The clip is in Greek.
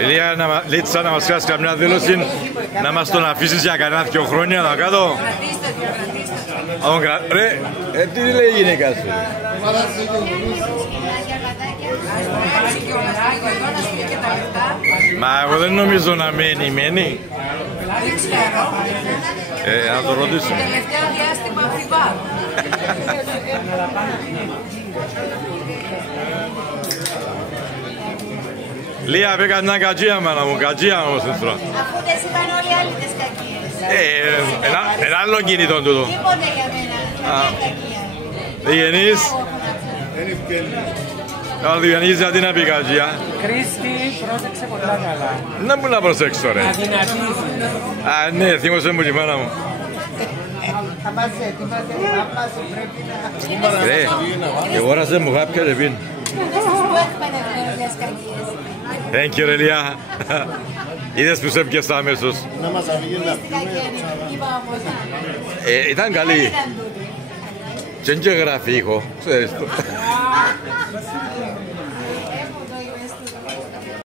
Ηλία, Λίτσα, να μας κάνεις καμιά δήλωση, να μας τον αφήσεις για κανένα 2 χρόνια να κάτω. Ρε, τι λέει η γυναίκα σου. Μα εγώ δεν νομίζω να μένει. Να το ρωτήσω. Τελευταίο διάστημα αμφιβάλλω. Λία, πήγα μια κατζία μάνα μου, κατζία όμως την στρώα. Αφού δεν είπαν όλοι οι άλλοι τις κακίες. Ένα άλλο κινητό τούτο. Τίποτε για μένα, κακία. Δεν γεννείς. Καλά, δεν γεννείς γιατί να πει κατζία. Κρίστη, πρόσεξε πολλά καλά. Να μου να προσέξω ρε. Αδυνατίζει. Ναι, θύμωσε μου τη μάνα μου. Θα μας έτοιμασε, πάπα σου πρέπει να... Ρε, εγώ ώρα δεν μου γάπια ρε πίν. Thank you, Ρελιά. Είδες που σε έπιασα αμέσως. Να μας αφήγει να πούμε. Ήταν καλή. Και γράφει ήχο, ξέρεις το.